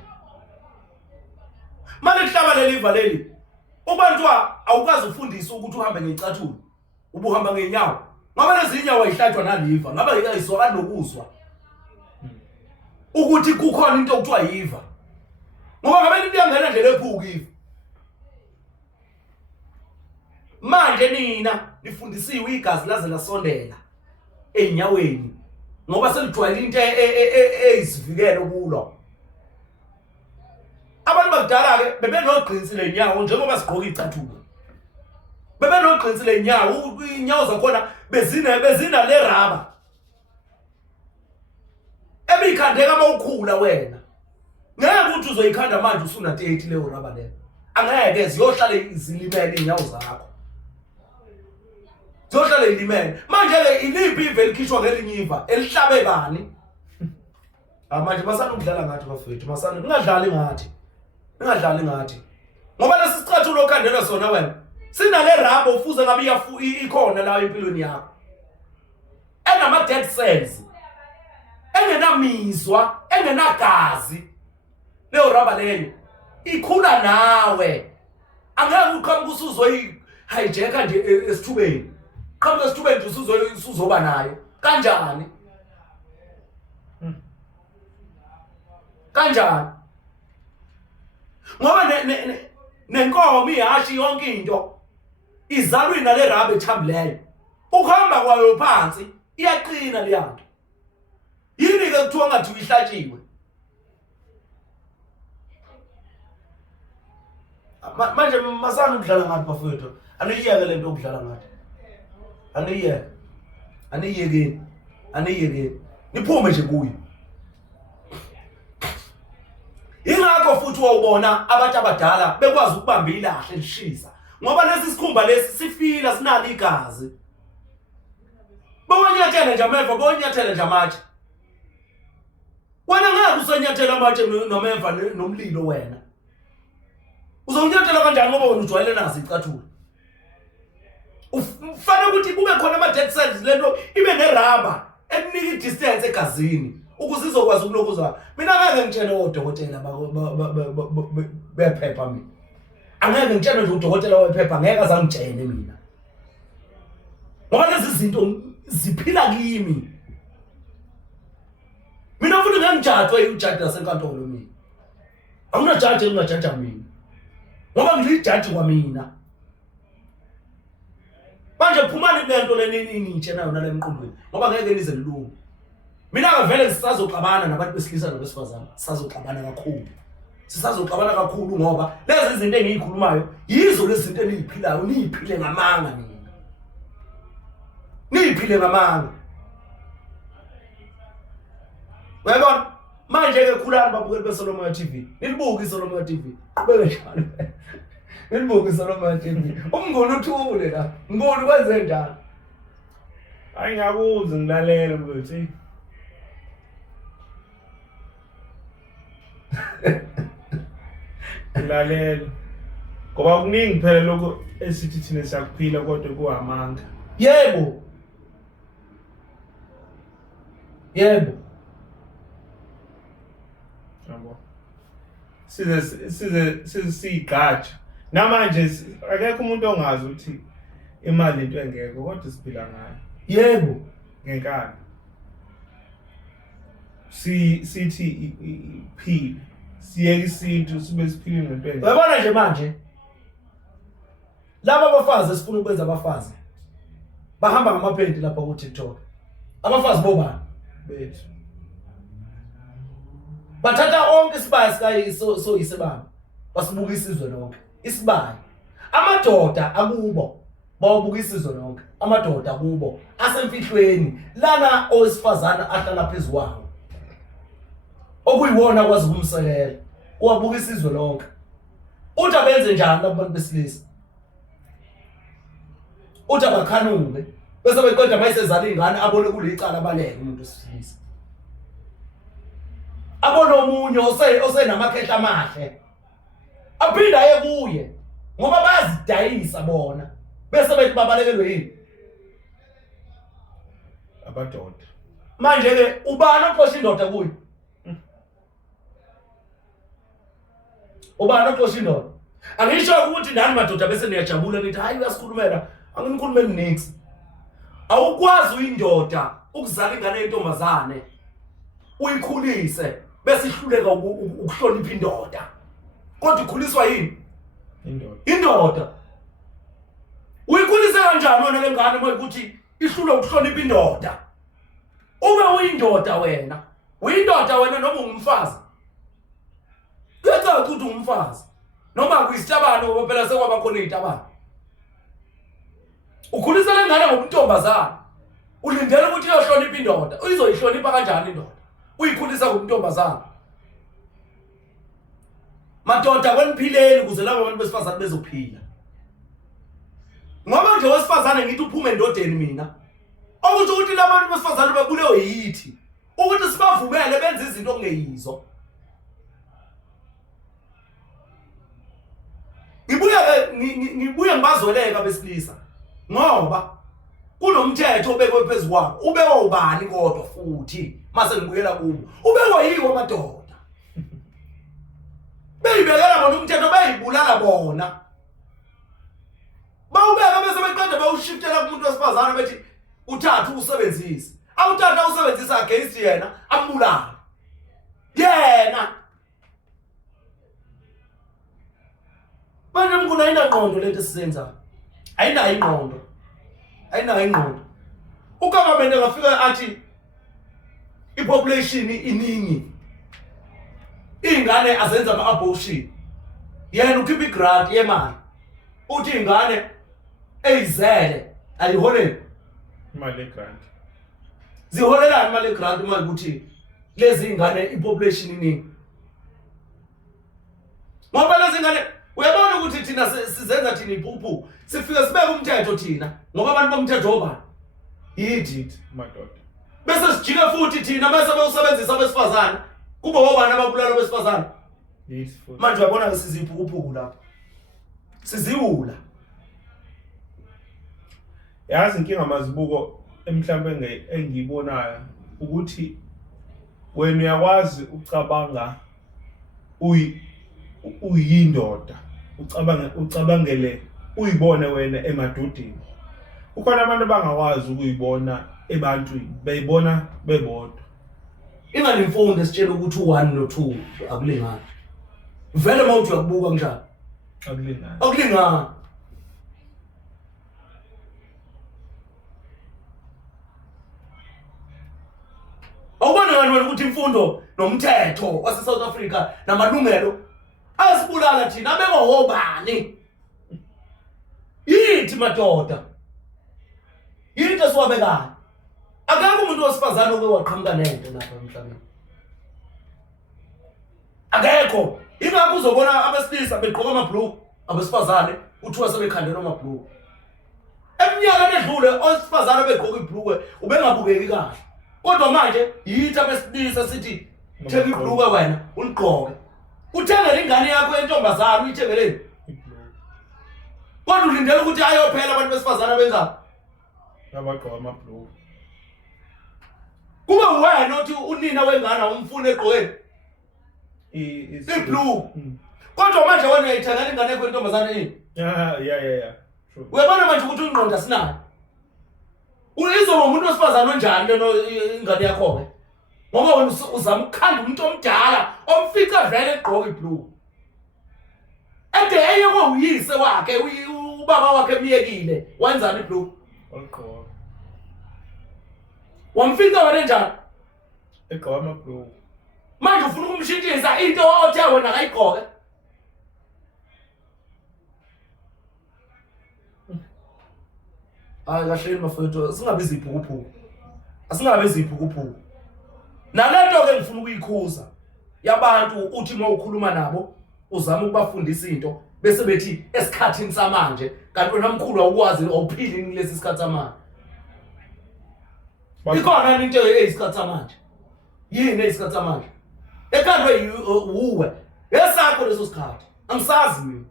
Manje kuhlaba leli Eva leli. Ubantu awukazi ufundisa ukuthi uhambe ngecathulo. Ubuhamba ngenyawo. Ngoba lezi inyawo ayihlatshwa naliva. Ngaba ayizwa kanokuzwa. Ukuthi kukhona into okuthiwa Eva. Ngoba ngabe niyangena ndlela ephuka Eva. Manje nina nifundisiwe igazi laze lasondela enyaweni. Ngoba selithwala into ezivikele kulo. Abantu bakudala ke bebenogqinisile inyawo njengoba sigqoka icathulo. Bebenogqinisile inyawo, inyawo zakhona bezina le rubber. Ebikhandeka mawukhula wena. Ngeke ukuthi uzoyikhanda manje usuna 30 leyo rubber leyo. Angeke ziyohlala izilimele inyawo zakho. Ziyohlala ilimele. Manje ke iliphi iveli khishwa ngelinye Eva elihlabe bani? Manje basanukudlala ngathi bafethu, ningadlali ngathi. Ningadlali ngathi. Ngoba lesi sicathulo okhandelwa sona wena. Sina le rubber ufuze ngabe ikhona la empilweni yakho. Enama dead cells. Engenamizwa, engenagazi. Leyo rubber leyo ikhula nawe. Angeke uqhamuke usuzoyi hijacker nje esithubeni. Qhamuke esithubeni usuzoba nayo. Kanjani? Kanjani? Ngoba nenkomo ihashi yonke into izalwe nale rubber ethambileyo ukuhamba kwayo phansi iyaqina leyanto yini ke kuthiwa ngathi uyihlatshiwe manje masana ukudlala ngathi bafowethu aniyeke lento okudlala ngathi aniyeke niphume nje kuyo ingakho futhi wawubona abantu abadala bekwazi ukubamba ilahle lishisa ngoba lesi sikhumba lesi sifila sinalo igazi bonyathela nje ameva bonyathela nje amatshe wena ngeke usenyathela amatshe nomeva nomlilo wena uzonyathela kanjani ngoba wena ujwayele nazi icathulo ufanele ukuthi kube khona ama dead cells lento ibe neraba ekunika distance egazini ukuze izokwazi ukulokuza mina ngeke ngitshele odokotela bephepha mina angeke ngitshele nje udokotela wephepha ngeke azangitshele mina ngoba lezi zinto ziphila kimi mina futhi ngangijajwe ujaji nasenkantolo mina akunajaji engingajaja mina ngoba ngilijaji kwamina manje phumani lento lenini nitshe nayo nale emqondweni ngoba ngeke nize lilungu mina ngavele sisazoxabana nabantu besilisa nabesifazana sisazoxabana kakhulu ngoba lezi zinto engiyikhulumayo yizo lezi zinto eniziphilayo niyiphile ngamanga nina niyiphile ngamanga uyabona manje ke khulani babukeli beSolomon TV nilibuke iSolomon TV qhubeke njalo nilibuke iSolomon TV umnguni uthule la ngibona kwenze njalo hayi ngiyabuza ngilalela mfowethu lalela ngoba kuningi phela lokho esithi thina siyakuphila kodwa kuhamanga yebo yabo size sigatsha namanje akekho umuntu ongazi ukuthi imali into engekho kodwa siphila ngayo yebo ngenkani sithi iphile siyeke isintu sibe siphile ngento engekho uyabona nje manje laba abafazi esifuna ukwenza abafazi bahamba ngamaphenti lapha ku TikTok abafazi bobani bethu bathatha onke isibaya so isibani basibuka isizwe lonke isibaya amadoda akubo bawabuka isizwe lonke amadoda akubo asemfihlweni lana owesifazana ahlala phezukwawo okuyiwona kwazi ukumsekela uwabuka isizwe lonke uthi abenze njani labantu besilisa uthi abakhanuke bese beqeda mayisezala ingane abone kulicala baleke umuntu wesilisa abona omunye osenamakhehla amahle aphinda aye kuye ngoba bayazidayisa bona bese bethi babalekelwe yini abadoda manje ke ubani oxosha indoda kuye ubani oxosha indoda angisho ukuthi nani madoda bese niyajabula nithi hayi uyasikhulumela anginikhulumeli nix awukwazi uyindoda ukuzala ingane yentombazane uyikhulise bese ihluleka ukuhlonipha indoda kodwa ikhuliswa yini indoda uyikhulise kanjani wena lengane ukuthi ihlule ukuhlonipha indoda ube uyindoda wena noma ungumfazi kuyacela ukuthi ungumfazi noma kuyisitabane ngoba phela sekwaba khona izitabane ukhulisa lengane ngobuntombazana ulindele ukuthi iyohlonipha indoda uyizoyihlonipha kanjani indoda uyikhulisa ngobuntombazana madoda kweniphileni ukuze labo abantu besifazane bezophila ngoba nje wesifazane ngithi uphume endodeni mina ukuthi ukuthi labantu besifazane bebulewe yithi ukuthi sibavumele benze izinto ongeyizo ngibuye ngibazoleka besilisa ngoba kunomthetho obekwe phezukwawo ubekwe ubani kodwa futhi mase ngibuyela kubo ubekwe yiwo amadoda beyibekela bona umthetho beyibulala bona bawubeka bese beqeda bawushiftela kumuntu wesifazana bethi uthatha usebenzise awuthatha usebenzisa against yena ambulala yena manje mnguna ayinangqondo lento sizenza ayinayo ingqondo ugovernment angafika athi ipopulation iningi ingane azenza ama-abortion yena ukhipha igrant yemali uthi ingane eyizele ayiholeni imali egrant ziholelani imali egrant uma ukuthi lezi ingane ipopulation iningi ngoba lezi ingane uyabona ukuthi thina sizenza thina iphuphu sifike sibeke umthetho thina ngoba abantu bomthetho obani yithi madoda bese sijike futhi thina bese bewusebenzisa abesifazane kube obani ababulala abesifazane yithi futhi manje uyabona ke siziphuphu lapha siziwula yazi inkinga mazibuko emhlawumbe engiyibonayo ukuthi wena uyakwazi ucabanga uyindoda ucabangele uyibone wena emadodeni ukhona abantu bangakwazi ukuyibona ebantwini beyibona bebodwa ingane imfundo esitshela ukuthi u1 no2 akulingani vele mawuthi uyakubuka kanjani akulingani awubona ngani wena ukuthi imfundo nomthetho wase South Africa namalungelo asibulala thina abekahobani yithi madoda yithi siwabekayo akekho umuntu wesifazane oke waqhamuka nento lapha emhlabeni akekho ingakho uzobona abesilisa begqoka amabhluku abesifazane uthiwa sebekhandelwa amabhluku eminyakeni edlule owesifazane begqoka ibhluku ubengabukeki kahle kodwa manje yithi abesilisa sithi thenga ibhluku wena uligqoke uthengele ingane yakho entombazana uyithengeleni kodwa ulindele ukuthi ayophela abantu besifazane benza abagqoka amabhluku kube wena othi unina wengane umfuna egqokeni ibhluku kodwa manje wena uyayithengela ingane yakho entombazana yini yeah true uyabona manje ukuthi ingqondo asinayo uyizoba umuntu wesifazane onjani leno ingane yakho ke ngoba wena uzama ukukhanda umuntu omdala omfica vele egqoka ibhluku ade eyeke uyise wakhe ubaba wakhe emiyekile wenzani ibhluku olqoka wamfica wena njani egqoka amabhluku manje ufuna ukumshintshisa into othe wena akayigqoke hayi kahleni mafowethu singabizi iphukuphuku nalento ke ngifuna ukuyikhuza yabantu uthi uma ukhuluma nabo uzama ukubafundisa into bese bethi esikhathini samanje kanti wena mkhulu awukwazi awuphili kulesi sikhathi samanje ikhona into eyisikhathi samanje yini eyisikhathi samanje ekhandwe uwe esakho leso sikhathi angisazi mina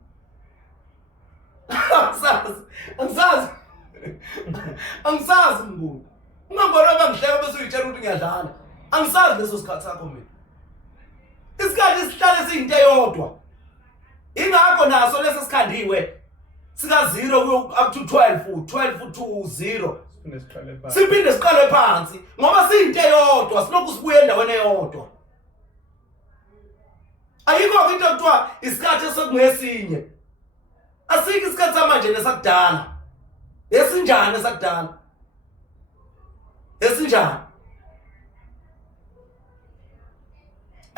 angisazi mnguni ungambona bangihleka bese uyitshela ukuthi ngiyadlala angisazi leso sikhathi sakho mina isikhathi sihlale siyinto eyodwa ingakho naso leso sikhandiwe sika 0 up to 12 to 0 siphinde siqale phansi ngoba siyinto eyodwa silokhu sibuye endaweni eyodwa ayikho into ekuthiwa isikhathi esekungesinye asike isikhathi samanje nesakudala esinjani esakudala esinjani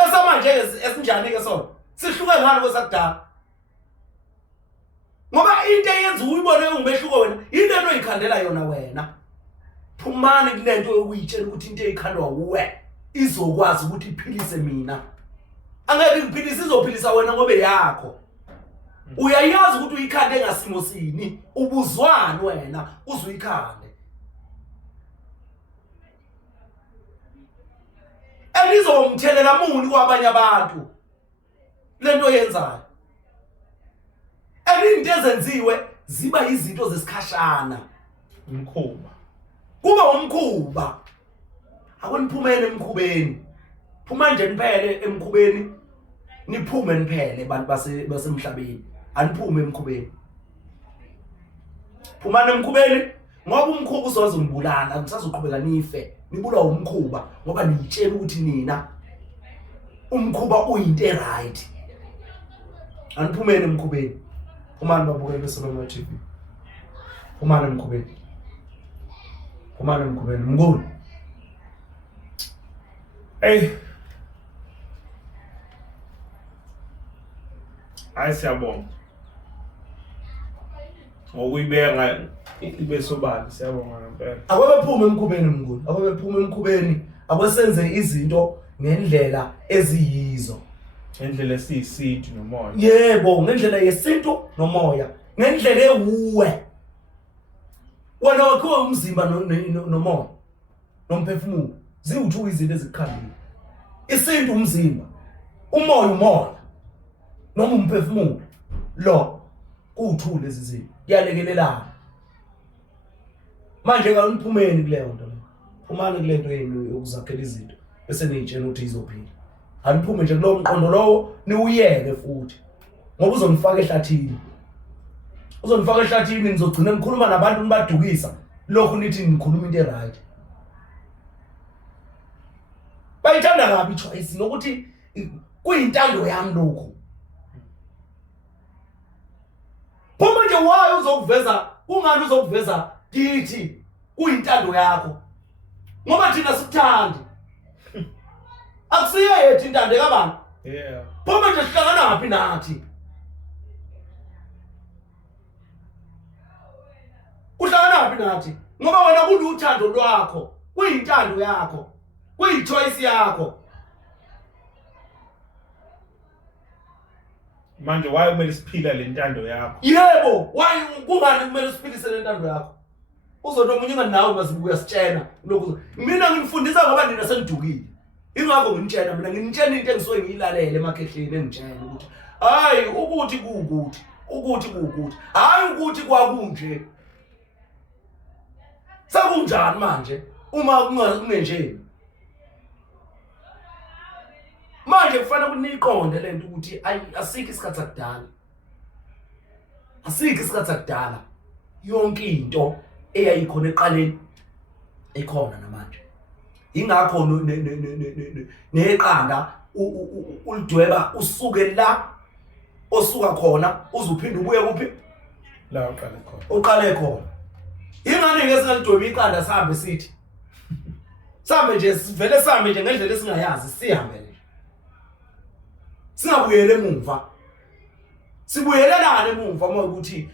esamanje esinjani ke sona sihluke ngani kwesakudala ngoba into eyenza uyibone ungumehluko wena into enoyikhandela yona wena phumani kulento okuyitshela ukuthi into eyikhandwa uwe izokwazi ukuthi iphilise mina angeke ngiphilise izophilisa wena ngoba yakho uyayazi ukuthi uyikhande ngasimo sini ubuzwani wena uzuyikhande elizomthelela muni kwabanye abantu lento yenzayo elinto ezenziwe ziba izinto zesikhashana umkhuba kuba umkhuba akoniphumene emkhubeni phuma nje niphele emkhubeni niphume niphele abantu basemhlabeni aniphume emkhubeni phumana emkhubeni ngoba umkhuba uzozimbulala ngisazoqhubeka nife nibula umkhuba ngoba niyitshela ukuthi nina umkhuba uyinto right aniphumene emkhubeni Phumani babukeli beSolomon TV. Phumani emkhubeni. Phumani emkhubeni. Mnguni. Hey. Siyabonga. Ngokuyibeka ibe sobala siyabonga ngempela. Akubephume emkhubeni mnguni. Akubephume emkhubeni. Akwesenze izinto ngendlela eziyizo. Ngendlela esiyisintu nomoya. Yebo, ngendlela yesintu nomoya. Ngendlela ewuwe. Wena wakho umzimba nomoya. Nomphefumulo. Ziwu2 izinto ezikhandile. Isintu umzimba. Umoya. Noma umphefumulo. Lo ku2 lezi zinto. Kuyalekelelana. Manje nganiphumeni kuleyo nto le. Phumani kule nto yenu yokuzakhela izinto bese niyitshela ukuthi izophila. Aniphume nje kulowo mqondo lowo niuyeke futhi. Ngoba uzonifaka ehlathini. Uzonifaka ehlathini nizogcina nikhuluma nabantu nibadukisa lokho nithi nikhuluma into eright. Bayithanda kabi ichoice nokuthi kuyintando yami lokho. Phuma nje wayo uzokuveza kungani uzokuveza kithi kuyintando yakho. Ngoba thina sikuthandi. Akusiyo yethu intando kabani? Yeah. Phuma nje sihlangana naphi nathi? Uhlangana naphi nathi? Ngoba wena kuluthando lwakho, kuyintando yakho, kuyichoice yakho. Manje why kumele siphila le ntando yakho? Yebo, why kungani kumele siphilise le ntando yakho? Uzothi omunye nganawe masibuya sitshena lokho. Mina ngifundisa ngoba nina sengidukile. Ingakho nginitshena mina nginitshena into engisuke ngiyilalele emakhehleni engitshela ukuthi hayi ukuthi kuukuthi hayi ukuthi kwakunje. Sakunjani manje uma kungenje? Manje kufanele ukuniqonde lento ukuthi asikho isikhathi sakudala. Asikho isikhathi sakudala. Yonke into eyayikhona eqaleni ikhona namanje. Ingakho neqanda ulidweba usuke la osuka khona uzuphinde ubuye kuphi La uqale khona. uqale khona. Ingane ngeke singalidweba iqanda sihambe sithi. Sihambe nje sivele sihambe nje ngendlela esingayazi sihambe nje. Singabuyele emuva. Sibuyelelane emuva uma ukuthi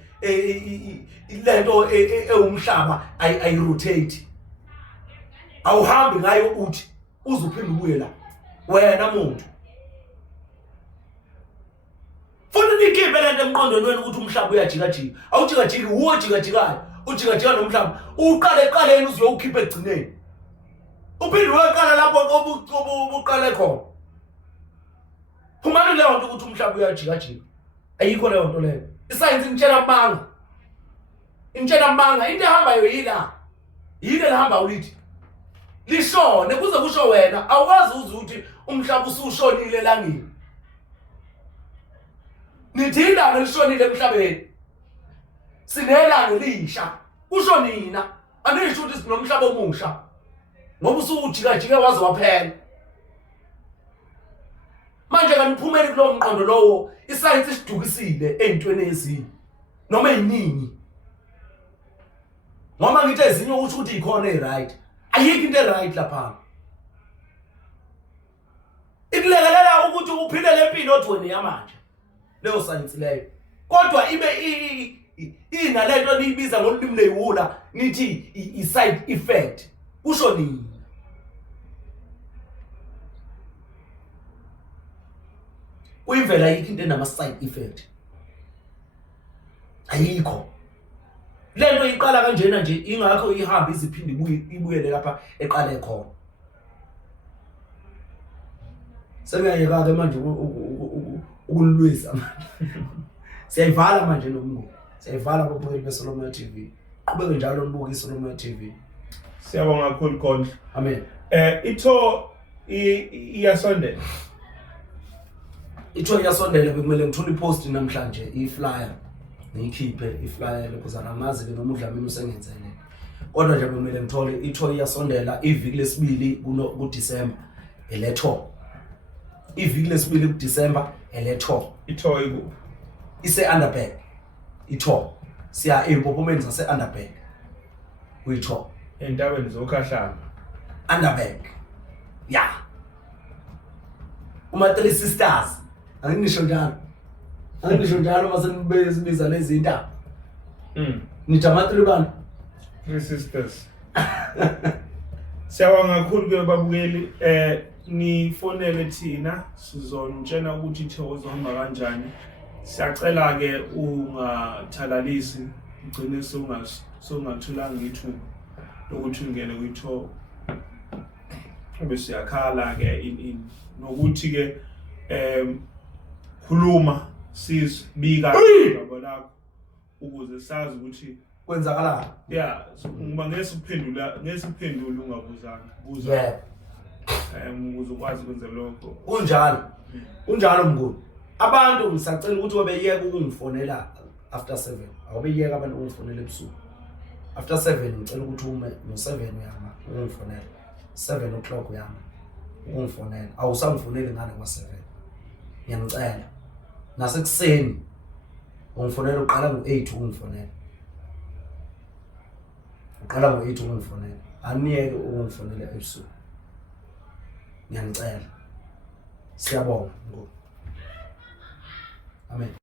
lento ewumhlaba ayirotate. Awuhambi ngayo uthi uzuphinde ubuye la. Wena muntu. Funa nikibe lento emqondweni wenu ukuthi umhlaba uyajika. Awujika uwojika-jikayo. Ujika nomhlaba. Uqale eqaleni uzokhipha egcineni. Uphinde weqala lapho obuqale khona. Phumani leyo nto ukuthi umhlaba uyajika. Ayikho leyo nto leyo. Iscience intshela amanga. Intshela amanga into ehambayo yila. Yile lehamba ulithi. Lishone kuze kusho wena awukazi ukuthi umhlaba usushonile elangeni. Nithi ilanga lishonile emhlabeni. Sinelanga lisha. Kusho nina anisho ukuthi sinomhlaba omusha. Ngoba usujika waze waphela. Manje kaniphumeni kulowo mqondo lowo iscience isidukisile ezintweni ezini noma eziningi. Noma ngithi ezinye ukuthi ikhona eright. Ayikho into eright lapha. Ikulekelela ukuthi uphile lempilo othi wena yamanje. Leyo science leyo. Kodwa ibe inalento niyibiza ngolimi leyiwula nithi i-side effect. Kusho nini? Uyivela yikho into enama side effect. Ayikho. Lento iqala kanjena nje ingakho ihamba iziphinde ibuyele lapha eqale khona. Sengiyayeka ke manje ukulwisa manje. Siyayivala manje nomngo. Siyayivala kubukeli beSolomon TV. Qhubeke njalo nibuke iSolomon TV. Siyabonga kakhulu Kondla. Amen. Itho iyasondela. Itho iyasondela bekumele ngithole ipost namhlanje iflyer. Niyikhiphe iflyer lokuzana amazi ke noma udlamini usengenzele. Kodwa nje bekumele ngithole itho iyasondela iviki lesibili kuDisemba eletho. Iviki lesibili kuDisemba eletho. Itho iku ise underbag. itho siya empophomeni zase Underberg kuyitho endaweni zokhahlamba Underberg ya uma Three Sisters angisho njalo mase sibiza lezi indaba nithi ama-3 bani Three Sisters. Siyabonga kakhulu ke babukeli nifonele thina sizonitshela ukuthi ithokozo zohamba kanjani. Siyacela ke ungathalalisi ugcine songathulanga ithuba lokuthi ungene kuyitho bese yakhala ke nokuthi ke khuluma sisibika ngabo lakho ukuze sazi ukuthi kwenzakalani yeah ngoba ngesiphendula ungabuzanga buza ukuze ukwazi ukwenza lokho kunjalo mnguni abantu ngisacela ukuthi wabeyeka ukungifonela after 7 awubeyeka abantu ukungifonela ebusuku after 7 ngicela ukuthi ume no7 uyama ungifonela 7 o'clock uyama ungifonela awusangifoneli ngane kwa7 ngiyangicela nasekuseni ungifonela uqala ngo8 ungifonela aniyeke ungifonela ebusuku ngiyangicela siyabonga ngo amen.